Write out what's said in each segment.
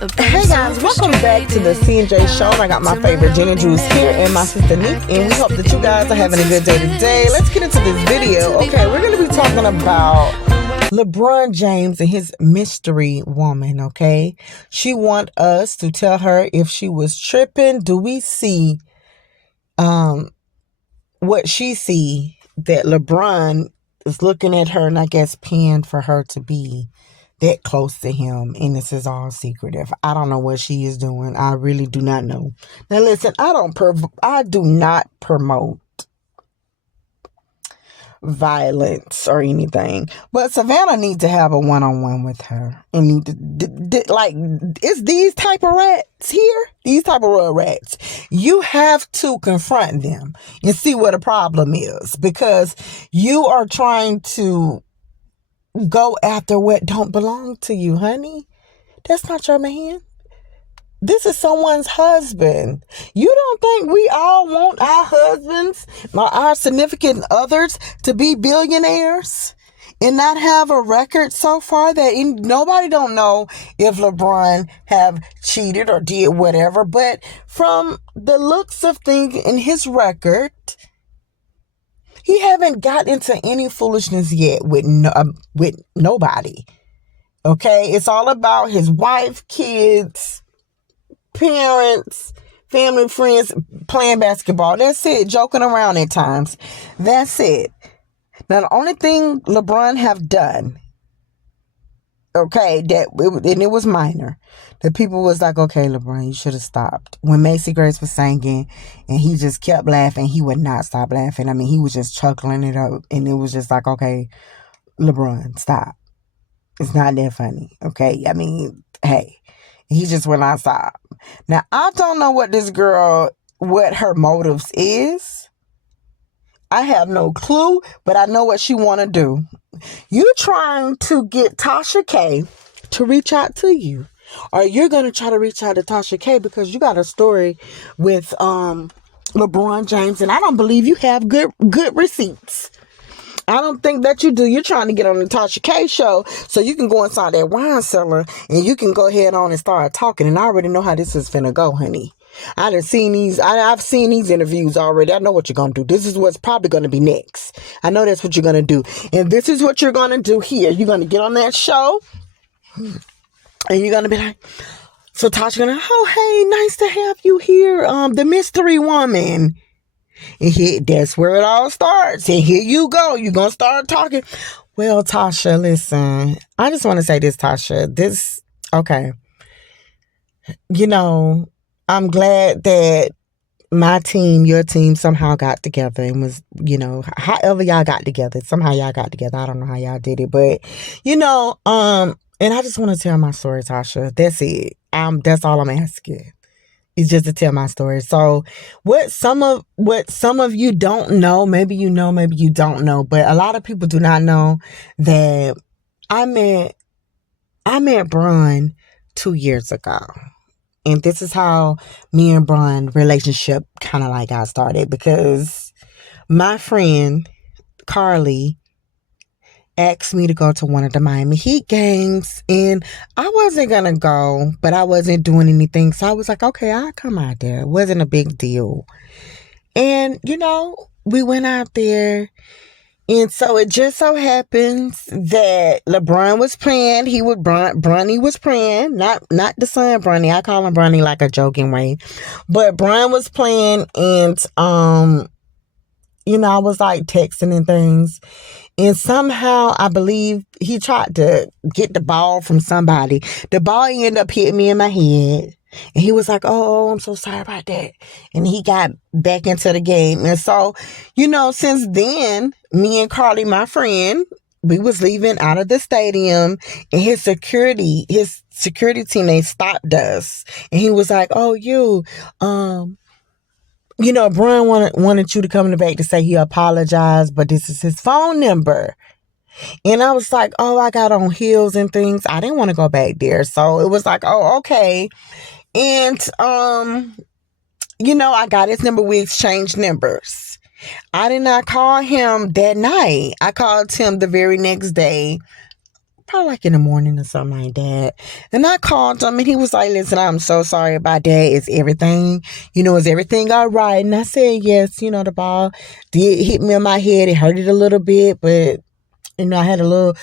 Hey guys, welcome back to the C&J show. I got my favorite Jenna Juice here and my sister Nick, and we hope that you guys are having a good day today. Let's get into this video. Okay, we're going to be talking about LeBron James and his mystery woman, okay? She want us to tell her if she was tripping. Do we see what she see that LeBron is looking at her and I guess paying for her to be that close to him, and this is all secretive. I don't know what she is doing. I really do not know. Now listen, I do not promote violence or anything, but Savannah needs to have a one-on-one with her and need to like, it's these type of rats here, these type of real rats. You have to confront them and see what the problem is, because you are trying to go after what don't belong to you, honey. That's not your man. This is someone's husband. You don't think we all want our husbands, our significant others, to be billionaires and not have a record so far that nobody don't know if LeBron have cheated or did whatever, but from the looks of things in his record, he haven't got into any foolishness yet with nobody. Okay? It's all about his wife, kids, parents, family, friends, playing basketball. That's it. Joking around at times. That's it. Now, the only thing LeBron have done, okay, and it was minor, that people was like, okay, LeBron, you should have stopped. When Macy Grace was singing and he just kept laughing, he would not stop laughing. I mean, he was just chuckling it up, and it was just like, okay, LeBron, stop. It's not that funny, okay? I mean, hey, he just will not stop. Now, I don't know what her motives is. I have no clue, but I know what she want to do. You trying to get Tasha K to reach out to you, or you're going to try to reach out to Tasha K because you got a story with LeBron James, and I don't believe you have good receipts. I don't think that you do. You're trying to get on the Tasha K show so you can go inside that wine cellar and you can go ahead on and start talking. And I already know how this is finna go, honey. I've seen these interviews already. I know what you're going to do. This is what's probably going to be next. I know that's what you're going to do. And this is what you're going to do here. You're going to get on that show and you're going to be like, so Tasha's going to, oh, hey, nice to have you here. The mystery woman. And here, that's where it all starts. And here you go. You're going to start talking. Well, Tasha, listen, I just want to say this, Tasha. Okay. You know, I'm glad that my team, your team, somehow got together and was, you know, however y'all got together. Somehow y'all got together. I don't know how y'all did it. But, you know, and I just want to tell my story, Tasha. That's it. That's all I'm asking. It's just to tell my story. So what some of you don't know, maybe you know, maybe you don't know, but a lot of people do not know that I met Bron 2 years ago. And this is how me and Bron relationship kind of like got started, because my friend Carly asked me to go to one of the Miami Heat games, and I wasn't gonna go, but I wasn't doing anything, so I was like, okay, I'll come out there. It wasn't a big deal. And you know, we went out there, and so it just so happens that LeBron was playing. Bronny was playing, not the son Bronny. I call him Bronny like a joking way, but Bron was playing, and you know, I was like texting and things. And somehow, I believe he tried to get the ball from somebody. The ball ended up hitting me in my head. And he was like, oh, I'm so sorry about that. And he got back into the game. And so, you know, since then, me and Carly, my friend, we was leaving out of the stadium. And his security team, they stopped us. And he was like, oh, you know, Brian wanted you to come in the back to say he apologized, but this is his phone number. And I was like, oh, I got on heels and things. I didn't want to go back there. So it was like, oh, okay. And, you know, I got his number. We exchanged numbers. I did not call him that night. I called him the very next day probably like in the morning or something like that. And I called him and he was like, listen, I'm so sorry about that. Is everything all right? And I said, yes, the ball did hit me in my head. It hurted a little bit, but I had a little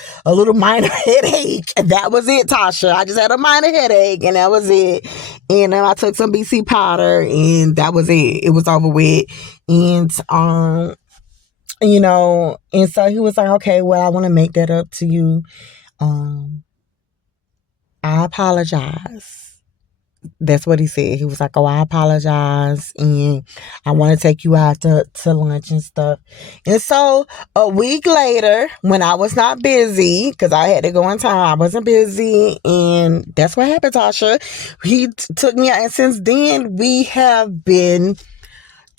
minor headache. And that was it, Tasha. I just had a minor headache and that was it. And then I took some BC powder and that was it. It was over with. And, and so he was like, okay, well, I want to make that up to you. I apologize. That's what he said. He was like, oh, I apologize. And I want to take you out to lunch and stuff. And so a week later, when I was not busy, because I had to go in time, I wasn't busy. And that's what happened, Tasha. He took me out. And since then, we have been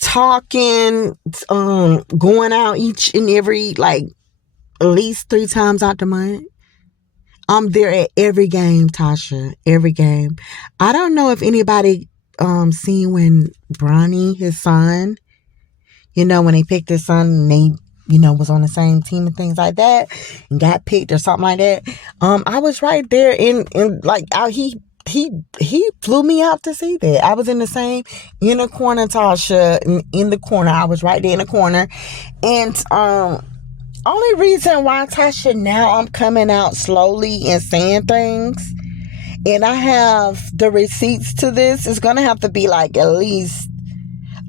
talking, going out each and every, like, at least 3 times out the month. I'm there at every game, Tasha. Every game. I don't know if anybody seen when Bronny, his son, when they picked his son and they, was on the same team and things like that and got picked or something like that. I was right there in like out he flew me out to see that. I was in the same inner corner, Tasha, in the corner. I was right there in the corner. And only reason why, Tasha, now I'm coming out slowly and saying things, and I have the receipts to this, it's going to have to be like at least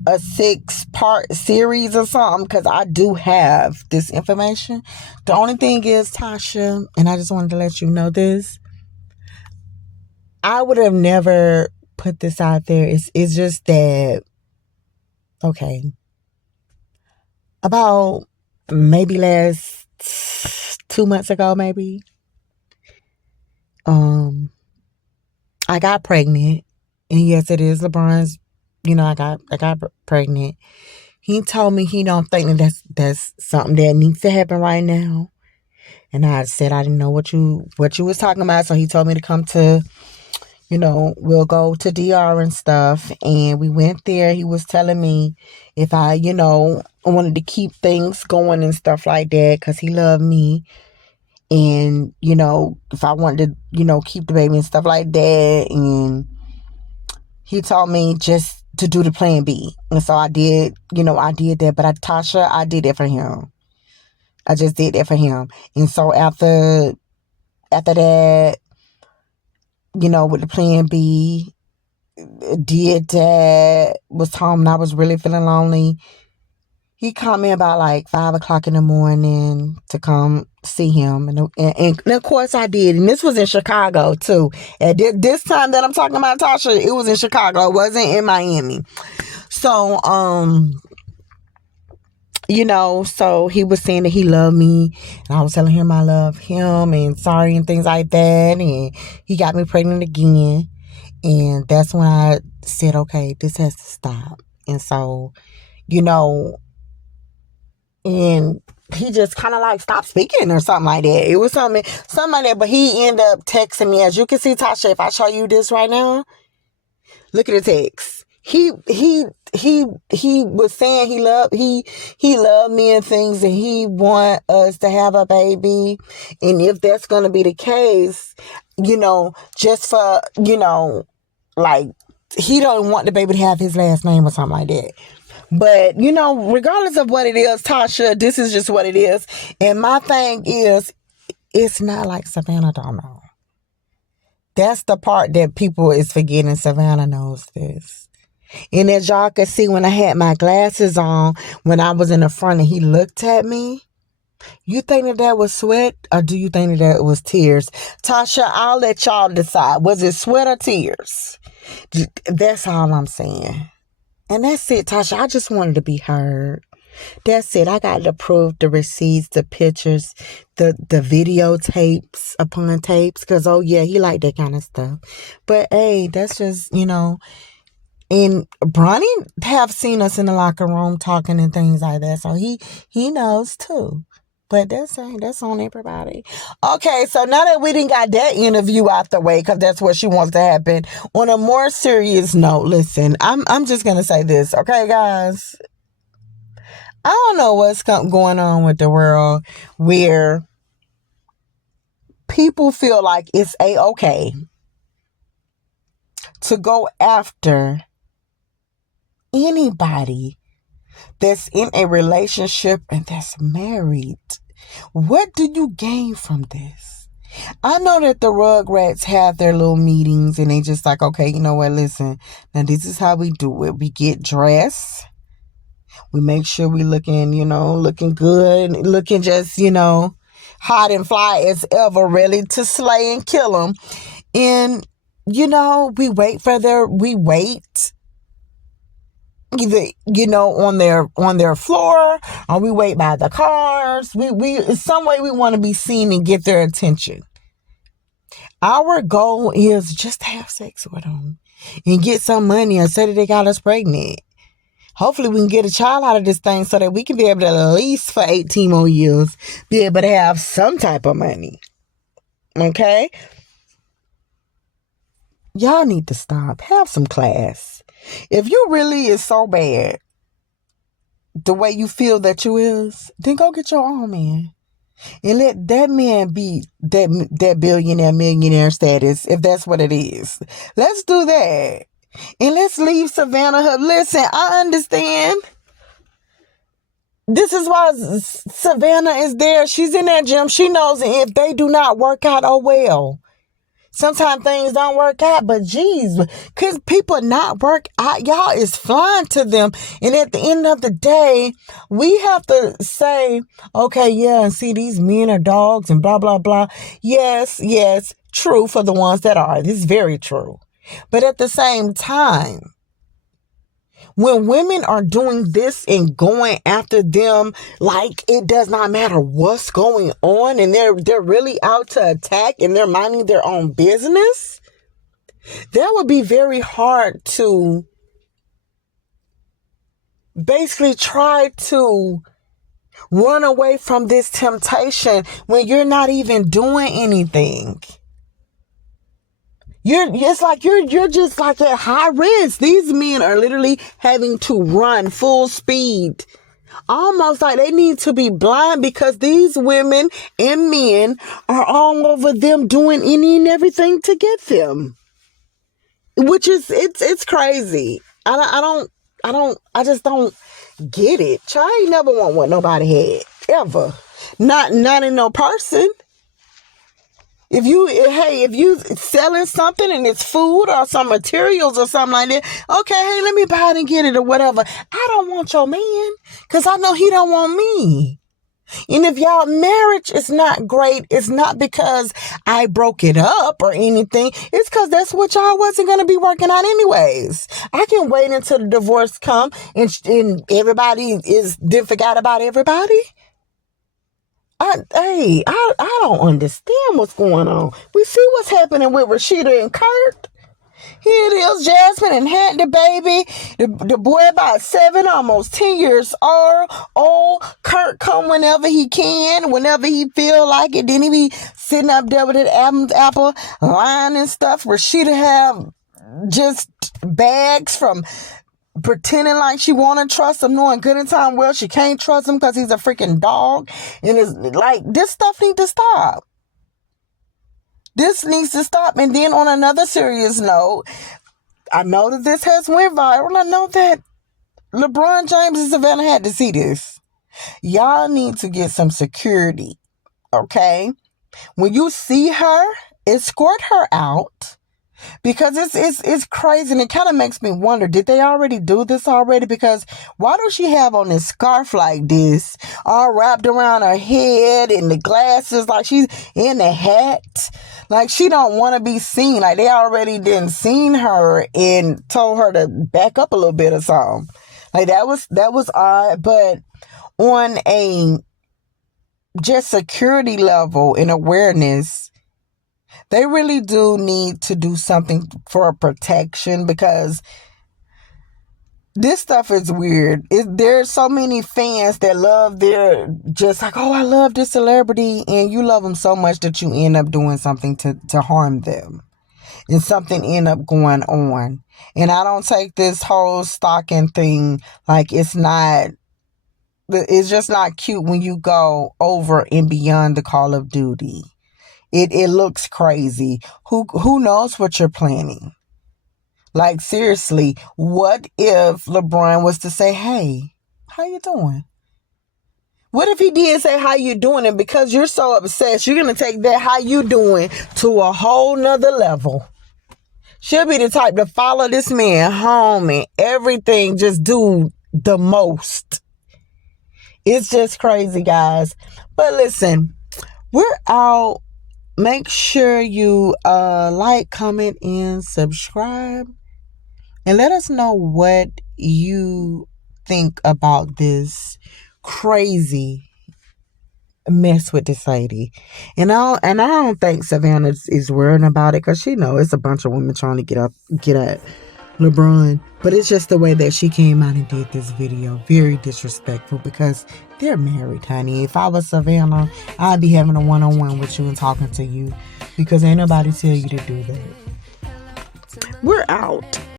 a 6-part series or something, because I do have this information. The only thing is, Tasha, and I just wanted to let you know this, I would have never put this out there. It's just that, okay, about maybe last 2 months ago, maybe, I got pregnant. And yes, it is LeBron's, I got pregnant. He told me he don't think that's something that needs to happen right now. And I said I didn't know what you was talking about. So he told me to come to, we'll go to DR and stuff. And we went there. He was telling me if I, wanted to keep things going and stuff like that, because he loved me. And, if I wanted to, keep the baby and stuff like that. And he told me just to do the plan B. And so I did, I did that. But Tasha, I did it for him. I just did that for him. And so after that, with the plan B, did that, was home and I was really feeling lonely. He called me about like 5 o'clock in the morning to come see him. And of course I did. And this was in Chicago too. At this time that I'm talking about, Tasha, it was in Chicago. It wasn't in Miami. So, so he was saying that he loved me. And I was telling him I love him and sorry and things like that. And he got me pregnant again. And that's when I said, okay, this has to stop. And so, and he just kind of like stopped speaking or something like that. It was something like that. But he ended up texting me. As you can see, Tasha, if I show you this right now, look at the text. He was saying he loved me and things, and he want us to have a baby. And if that's gonna be the case, just for like he don't want the baby to have his last name or something like that. But, regardless of what it is, Tasha, this is just what it is. And my thing is, it's not like Savannah don't know. That's the part that people is forgetting. Savannah knows this. And as y'all can see, when I had my glasses on, when I was in the front and he looked at me, you think that was sweat or do you think that was tears? Tasha, I'll let y'all decide. Was it sweat or tears? That's all I'm saying. And that's it, Tasha. I just wanted to be heard. That's it. I got the proof, the receipts, the pictures, the videotapes upon tapes. Because, oh, yeah, he liked that kind of stuff. But, hey, that's just, And Bronny have seen us in the locker room talking and things like that. So he knows, too. But that's on everybody. Okay, so now that we didn't got that interview out the way, because that's what she wants to happen. On a more serious note, listen, I'm just gonna say this, okay, guys. I don't know what's going on with the world where people feel like it's a-okay to go after anybody that's in a relationship and that's married. What do you gain from this? I know that the Rugrats have their little meetings and they just like, okay, you know what, listen, now this is how we do it. We get dressed. We make sure we looking good, looking just, hot and fly as ever, ready to slay and kill them. And, we wait either, on their floor, or we wait by the cars. We some way we want to be seen and get their attention. Our goal is just to have sex with them and get some money and say that they got us pregnant. Hopefully we can get a child out of this thing so that we can be able to, at least for 18 more years, be able to have some type of money. Okay? Y'all need to stop. Have some class. If you really is so bad the way you feel that you is, then go get your own man. And let that man be that billionaire, millionaire status, if that's what it is. Let's do that. And let's leave Savannah. Listen, I understand. This is why Savannah is there. She's in that gym. She knows if they do not work out, oh well. Sometimes things don't work out, but geez, because people not work out, y'all is flying to them. And at the end of the day, we have to say, okay, yeah, and see, these men are dogs and blah, blah, blah. Yes, true for the ones that are. This is very true. But at the same time, when women are doing this and going after them like it does not matter what's going on, and they're really out to attack and they're minding their own business, that would be very hard to basically try to run away from this temptation when you're not even doing anything. You're just like at high risk. These men are literally having to run full speed. Almost like they need to be blind because these women and men are all over them doing any and everything to get them. Which is, it's crazy. I just don't get it. I ain't never want what nobody had. Ever. Not in no person. If you selling something and it's food or some materials or something like that, okay, hey, let me buy it and get it or whatever. I don't want your man because I know he don't want me. And if y'all marriage is not great, it's not because I broke it up or anything. It's because that's what y'all wasn't going to be working out anyways. I can wait until the divorce come and everybody then forgot about everybody. I don't understand what's going on. We see what's happening with Rashida and Kurt. Here it is, Jasmine and had the baby. The boy about 7, almost 10 years old. Kurt come whenever he can, whenever he feel like it. Then he be sitting up there with that Adam's apple line and stuff. Rashida have just bags from pretending like she want to trust him, knowing good and time well she can't trust him because he's a freaking dog. And it's like, this stuff needs to stop. This needs to stop. And then on another serious note, I know that this has went viral. I know that LeBron James and Savannah had to see this. Y'all need to get some security, okay? When you see her, escort her out. Because it's crazy, and it kind of makes me wonder, did they already do this already? Because why does she have on this scarf like this, all wrapped around her head, and the glasses, like she's in the hat, like she don't want to be seen, like they already didn't seen her and told her to back up a little bit or something. Like that was odd, but on a just security level and awareness, they really do need to do something for protection, because this stuff is weird. There's so many fans that love just like, oh, I love this celebrity, and you love them so much that you end up doing something to harm them, and something end up going on. And I don't take this whole stalking thing like it's just not cute when you go over and beyond the Call of Duty. It looks crazy. Who knows what you're planning? Like, seriously, what if LeBron was to say, hey, how you doing? What if he did say, how you doing? And because you're so obsessed, you're going to take that how you doing to a whole nother level. She'll be the type to follow this man home and everything, just do the most. It's just crazy, guys. But listen, we're out. Make sure you like, comment, and subscribe. And let us know what you think about this crazy mess with this lady. And I don't think Savannah is worrying about it, because she knows it's a bunch of women trying to get at LeBron. But it's just the way that she came out and did this video. Very disrespectful, because they're married, honey. If I was Savannah, I'd be having a one-on-one with you and talking to you, because ain't nobody tell you to do that. We're out.